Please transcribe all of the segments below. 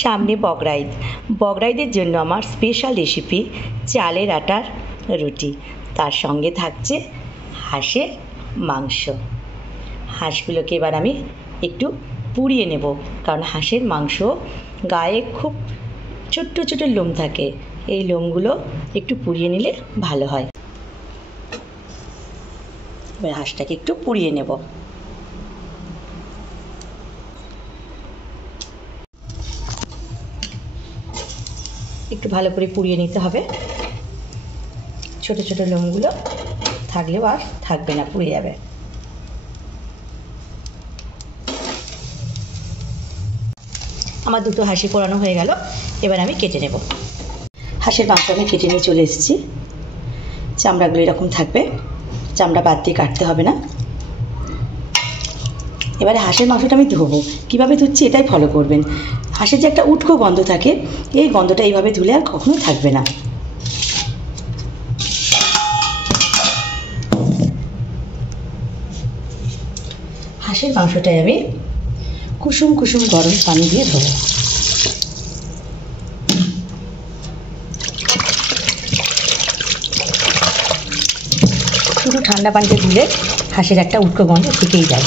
সামনে বকরা ঈদ। বকরা ঈদের জন্য আমার স্পেশাল রেসিপি চালের আটার রুটি, তার সঙ্গে থাকছে হাঁসের মাংস। হাঁসগুলোকে এবার আমি একটু পুড়িয়ে নেব, কারণ হাঁসের মাংস গায়ে খুব ছোট্ট ছোট লোম থাকে, এই লোমগুলো একটু পুড়িয়ে নিলে ভালো হয়। এবার হাঁসটাকে একটু পুড়িয়ে নেব। একটু ভালো করে পুড়িয়ে নিতে হবে, ছোট ছোট লোমগুলো থাকলেও আর থাকবে না, পুড়ে যাবে। আমার দুটো হাঁসি পোড়ানো হয়ে গেল, এবার আমি কেটে নেব। হাঁসের মাংস আমি কেটে নিয়ে চলে এসেছি। চামড়াগুলো এরকম থাকবে, চামড়া বাদ দিয়ে কাটতে হবে না। এবারে হাঁসের মাংসটা আমি ধোবো, কীভাবে ধুচ্ছি এটাই ফলো করবেন। হাঁসের যে একটা উটকো গন্ধ থাকে, এই গন্ধটা এইভাবে ধুলে আর কখনোই থাকবে না। হাঁসের মাংসটাই আমি কুসুম কুসুম গরম পানি দিয়ে ধোবো। শুধু ঠান্ডা পানিতে ধুলে হাঁসের একটা উটকো গন্ধ থেকেই যায়।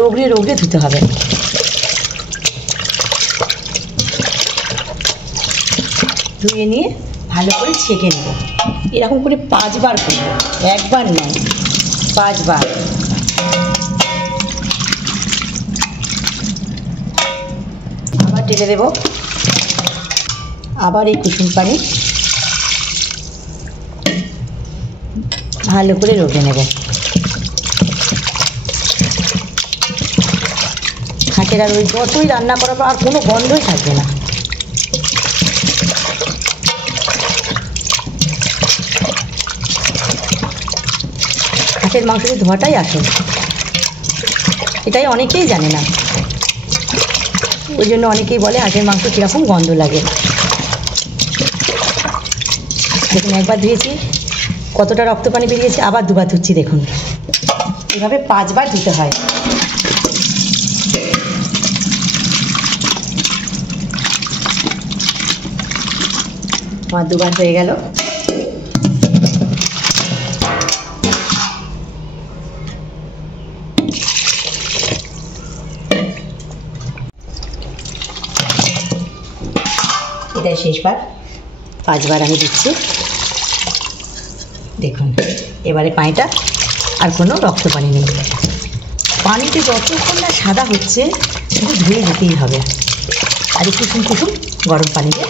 রোগড়ে রোগড়ে ধুতে হবে। ধুয়ে নিয়ে ভালো করে ছেঁকে নেব। এরকম করে 5 বার করব, একবার নয়, 5 বার। আবার ঢেলে দেব, আবার এই কুসুম পানি ভালো করে রোগড়ে নেব। হাঁসের আর ওই যতই রান্না করার পর আর কোনো গন্ধই থাকবে না। হাঁসের মাংসের ধোয়াটাই আসল, এটাই অনেকেই জানে না। ওই জন্য অনেকেই বলে হাঁসের মাংস কীরকম গন্ধ লাগে। দেখুন, একবার ধুয়েছি কতটা রক্ত পানি বেরিয়েছে, আবার 2 বার ধুচ্ছি। দেখুন, এভাবে 5 বার ধুতে হয়। আমার 2 বার হয়ে গেল। এটাই শেষবার, 5 বার আমি দিচ্ছি। দেখুন, এবারে পানিটা আর কোনো রক্ত পানি নেই। পানিতে যতক্ষণ না সাদা হচ্ছে শুধু ধুয়ে দিতেই হবে, আর একটু কুসুম কুসুম গরম পানিতে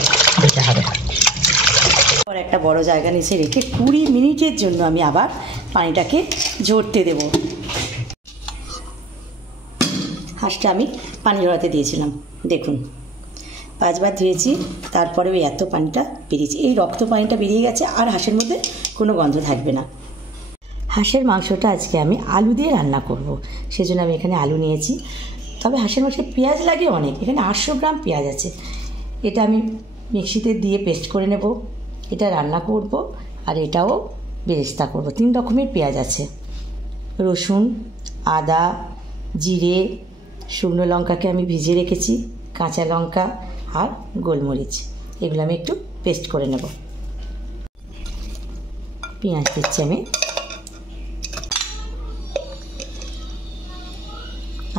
দিতে হবে। পর একটা বড় জায়গা নিচে রেখে 20 মিনিটের জন্য আমি আবার পানিটাকে ঝরতে দেব। হাঁসটা আমি পানি ঝরাতে দিয়েছিলাম, দেখুন 5 বার ধুয়েছি, তারপরেও এত পানিটা বেরিয়েছে। এই রক্ত পানিটা বেরিয়ে গেছে, আর হাঁসের মধ্যে কোনো গন্ধ থাকবে না। হাঁসের মাংসটা আজকে আমি আলু দিয়ে রান্না করব, সেজন্য আমি এখানে আলু নিয়েছি। তবে হাঁসের মাংসে পেঁয়াজ লাগে অনেক, এখানে 800 গ্রাম পেঁয়াজ আছে। এটা আমি মিক্সিতে দিয়ে পেস্ট করে নেব। এটা রান্না করব, আর এটাও বেরেস্তা করব। 3 রকমের পেঁয়াজ আছে, রসুন, আদা, জিরে, শুকনো লঙ্কাকে আমি ভিজিয়ে রেখেছি, কাঁচা লঙ্কা আর গোলমরিচ, এগুলো আমি একটু পেস্ট করে নেব। পেঁয়াজ দিচ্ছি আমি,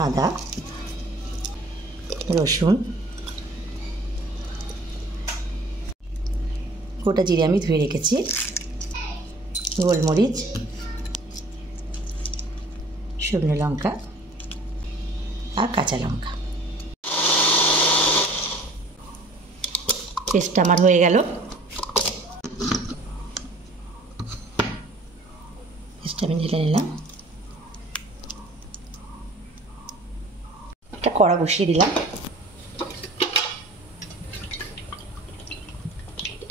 আদা, রসুন, গোটা জিরে আমি ধুয়ে রেখেছি, গোলমরিচ, শুকনো লঙ্কা আর কাঁচা লঙ্কা। পেস্টটা আমার হয়ে গেল। পেস্টটা আমি ঢেলে নিলাম। একটা কড়া বসিয়ে দিলাম,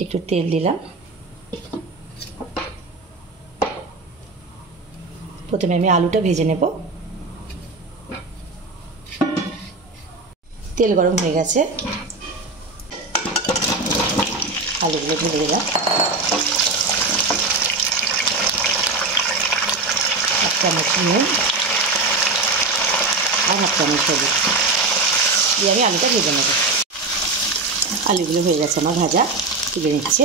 একটু তেল দিলাম। প্রথমে আমি আলুটা ভেজে নেব। তেল গরম হয়ে গেছে, আলুগুলো ঢেলে দিলাম। চামচ নুন আর 1/2 চামচ হলুদ দিয়ে আমি আলুটা ভেজে নেব। আলুগুলো হয়ে গেছে আমার ভাজা, তুলে নিচ্ছে।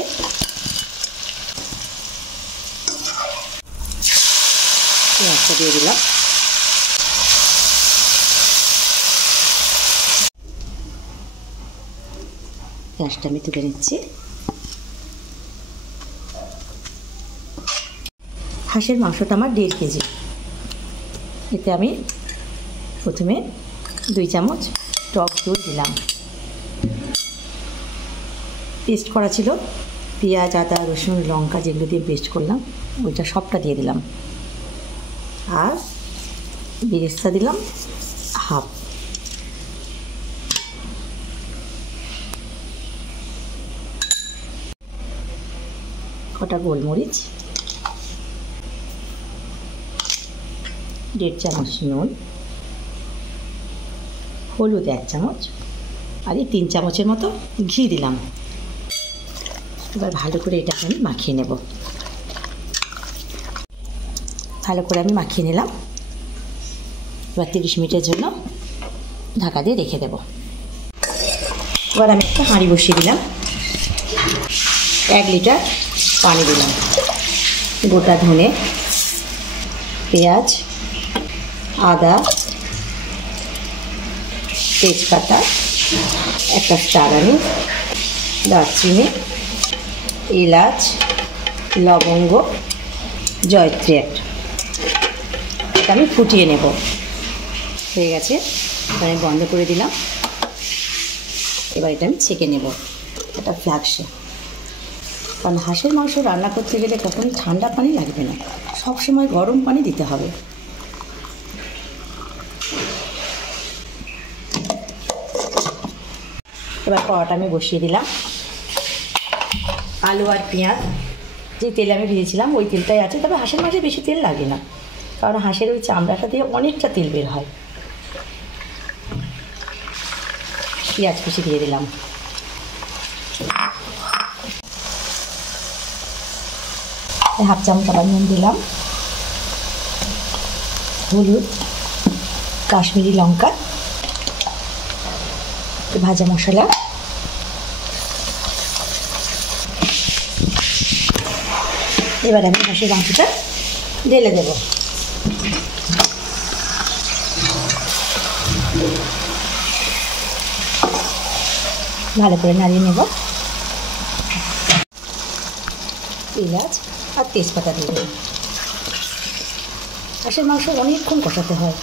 পেঁয়াজটা দিয়ে দিলাম। পেঁয়াজটা আমি তুলে নিচ্ছি। হাঁসের মাংসটা আমার 1.5 কেজি। এতে আমি প্রথমে 2 চামচ টক দই দিলাম। পেস্ট করা ছিল পেঁয়াজ, আদা, রসুন, লঙ্কা যেগুলো দিয়ে পেস্ট করলাম ওইটা সবটা দিয়ে দিলাম। আর বেরেস্তা দিলাম 1/2। কটা গোলমরিচ, 1.5 চামচ নুন, হলুদ 1 চামচ আর এই 3 চামচের মতো ঘি দিলাম। এবার ভালো করে এটাকে আমি মাখিয়ে নেব। ভালো করে আমি মাখিয়ে নিলাম। এবার 30 মিনিটের জন্য ঢাকা দিয়ে রেখে দেব। এবার আমি একটা হাঁড়ি বসিয়ে দিলাম। 1 লিটার পানি দিলাম। গোটা ধনে, পেঁয়াজ, আদা, তেজপাতা, একটা স্টার আনিস, দারচিনি, এলাচ, লবঙ্গ, জয়ত্রী একটা। এটা আমি ফুটিয়ে নেব। হয়ে গেছে, আমি বন্ধ করে দিলাম। এবার এটা আমি ছেঁকে নেব। এটা ফ্লাক্সে, কারণ হাঁসের মাংস রান্না করতে গেলে কখনোই ঠান্ডা পানি লাগবে না, সবসময় গরম পানি দিতে হবে। এবার কড়াটা আমি বসিয়ে দিলাম। আলু আর পেঁয়াজ যে তেলে আমি ভেজেছিলাম ওই তেলটাই আছে, তবে হাঁসের মাংসে বেশি তেল লাগে না, কারণ হাঁসের ওই চামড়াটা দিয়ে অনেকটা তেল বের হয়। পেঁয়াজ কুচি দিয়ে দিলাম। হাফ চামচ আদা নুন দিলাম, হলুদ, কাশ্মীরি লঙ্কা, ভাজা মশলা, এবার আমি হাঁসের মাংসটা ঢেলে দেব। ভালো করে নাড়িয়ে নেব। এলাচ আর তেজপাতা দিয়ে দেব। হাঁসের মাংস অনেকক্ষণ কষাতে হয়।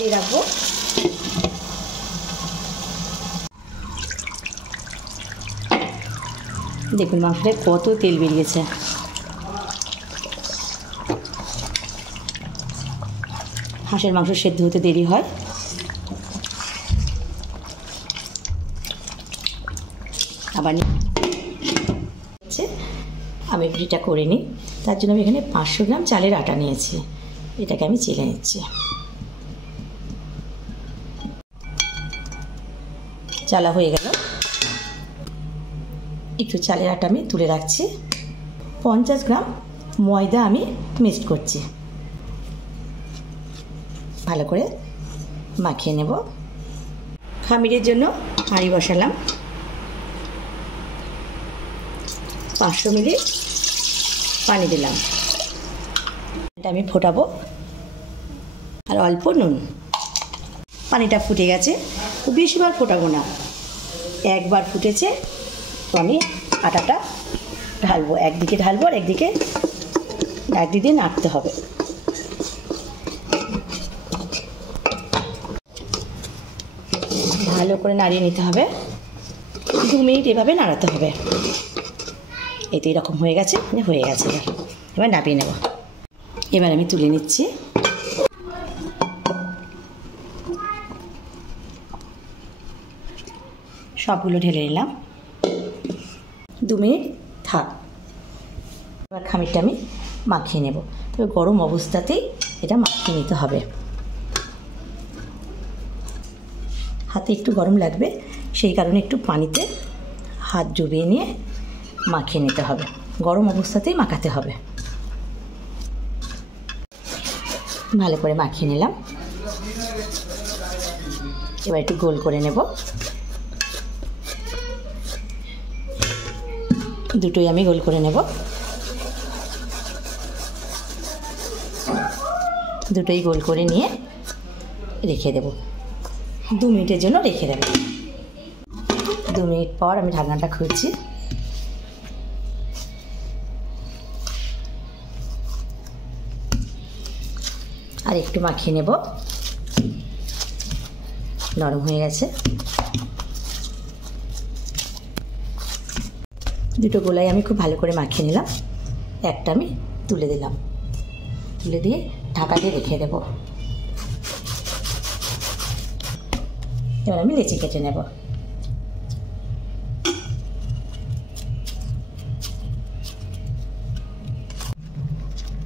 দিয়ে রাখবো। দেখুন মাংসটায় কত তেল বেরিয়েছে। হাঁসের মাংস সেদ্ধ হতে দেরি হয়। আবার আমি রুটিটা করে নিই। তার জন্য আমি এখানে 500 গ্রাম চালের আটা নিয়েছি। এটাকে আমি চেলে নিচ্ছি। চালা হয়ে গেল। একটু চালের আটা আমি তুলে রাখছি। 50 গ্রাম ময়দা আমি মিক্সড করছি। ভালো করে মাখিয়ে নেব। খামিরের জন্য হাঁড়ি বসালাম। 500 মিলি পানি দিলাম। এটা আমি ফোটাবো। আর অল্প নুন। পানিটা ফুটে গেছে, বেশিবার ফোটাবো না, একবার ফুটেছে। তো আমি আটাটা ঢালবো, একদিকে ঢালবো আর একদিকে দিয়ে নাড়তে হবে। ভালো করে নাড়িয়ে নিতে হবে। 2 মিনিট এভাবে নাড়াতে হবে। এই তো এরকম হয়ে গেছে, হয়ে গেছে। এবার নামিয়ে নেব। এবার আমি তুলে নিচ্ছি। সবগুলো ঢেলে নিলাম। 2 মিনিট থাক। এবার খামিরটা আমি মাখিয়ে নেব। তবে গরম অবস্থাতেই এটা মাখিয়ে নিতে হবে। হাতে একটু গরম লাগবে, সেই কারণে একটু পানিতে হাত ডুবিয়ে নিয়ে মাখিয়ে নিতে হবে। গরম অবস্থাতেই মাখাতে হবে। ভালো করে মাখিয়ে নিলাম। এবার একটু গোল করে নেব। দুটোই আমি গোল করে নেব। দুটোই গোল করে নিয়ে রেখে দেব। 2 মিনিটের জন্য রেখে দেব। 2 মিনিট পর আমি ঢাকনাটা খুলছি। আর একটু মাখিয়ে নেব। নরম হয়ে গেছে। দুটো গোলাই আমি খুব ভালো করে মাখিয়ে নিলাম। একটা আমি তুলে দিলাম। তুলে দিয়ে ঢাকা দিয়ে রেখে দেব। এবার আমি লেচি কেটে নেব।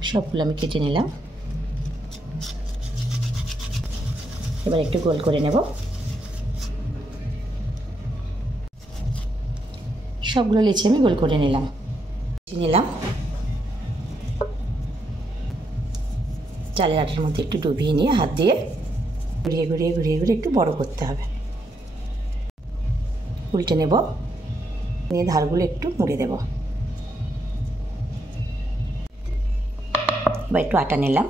সবগুলো আমি কেটে নিলাম। এবার একটু গোল করে নেব। সবগুলো লেচি আমি গোল করে নিলাম। চালের আটার মধ্যে একটু ডুবিয়ে নিয়ে হাত দিয়ে ঘুরিয়ে ঘুরিয়ে ঘুরিয়ে ঘুরিয়ে একটু বড় করতে হবে। উল্টে নেব, নিয়ে ধারগুলো একটু মুড়ে দেব। এবার একটু আটা নিলাম।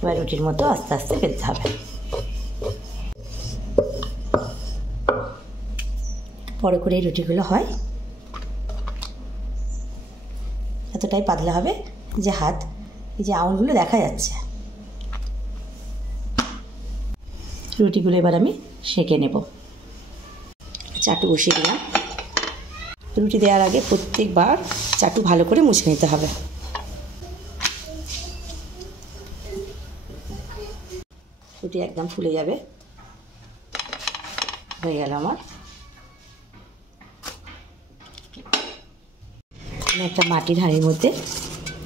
এবার রুটির মতো আস্তে আস্তে বেলতে হবে। বড় করে এই রুটিগুলো হয়। এতটাই পাতলা হবে যে হাত, এই যে আঙুলগুলো দেখা যাচ্ছে। রুটিগুলো এবার আমি সেঁকে নেব। চাটু বসিয়ে দিলাম। রুটি দেওয়ার আগে প্রত্যেকবার চাটু ভালো করে মুছে নিতে হবে। রুটি একদম ফুলে যাবে। হয়ে গেল আমার। আমি একটা মাটির হাঁড়ির মধ্যে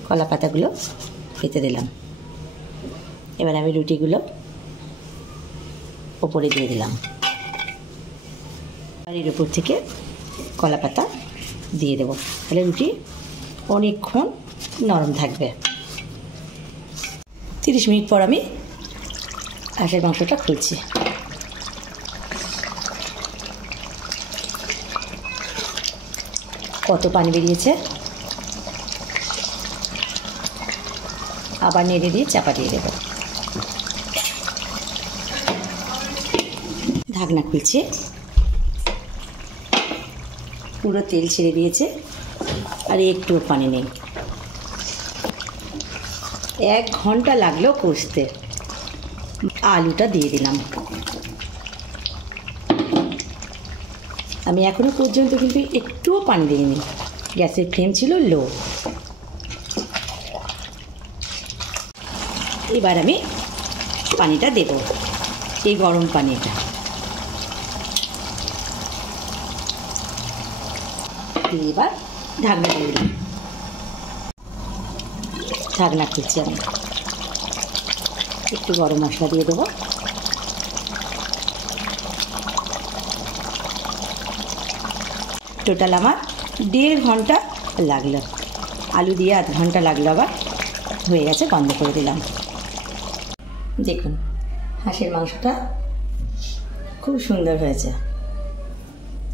কলা পাতাগুলো পেতে দিলাম। এবার আমি রুটিগুলো ওপরে দিয়ে দিলাম। আর এর উপর থেকে কলা পাতা দিয়ে দেবো। তাহলে রুটি অনেকক্ষণ নরম থাকবে। 30 মিনিট পর আমি হাঁসের মাংসটা খুলছি। কত পানি বেরিয়েছে। আবার নেড়ে দিয়ে চাপা দিয়ে দেব। ঢাকনা খুলছি। পুরো তেল ছেড়ে দিয়েছে, আর একটুও পানি নেই। 1 ঘন্টা লাগলো কষতে। আলুটা দিয়ে দিলাম। আমি এখনো পর্যন্ত কিন্তু একটুও পানি দিইনি। গ্যাসের ফ্লেম ছিল লো। এবার আমি পানিটা দেব, এই গরম পানিটা। দিয়ে এবার ঢাকনা দিয়ে দিলাম। ঢাকনা খুলছি আমি। একটু গরম মশলা দিয়ে দেবো। টোটাল আমার 1.5 ঘন্টা লাগলো। আলু দিয়ে 1/2 ঘন্টা লাগলো। আবার হয়ে গেছে, বন্ধ করে দিলাম। দেখুন হাঁসের মাংসটা খুব সুন্দর হয়েছে।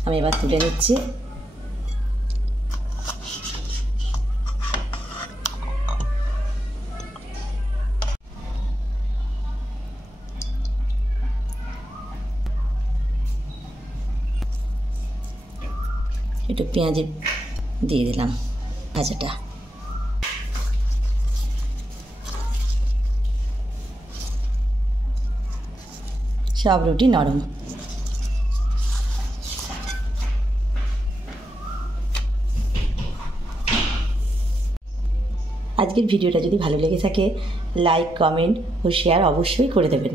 আমি এবার তুলে নিচ্ছি। একটু পেঁয়াজ দিয়ে দিলাম ভাজাটা। সব রুটি নরম। আজকের ভিডিওটা যদি ভালো লেগে থাকে লাইক, কমেন্ট ও শেয়ার অবশ্যই করে দেবেন।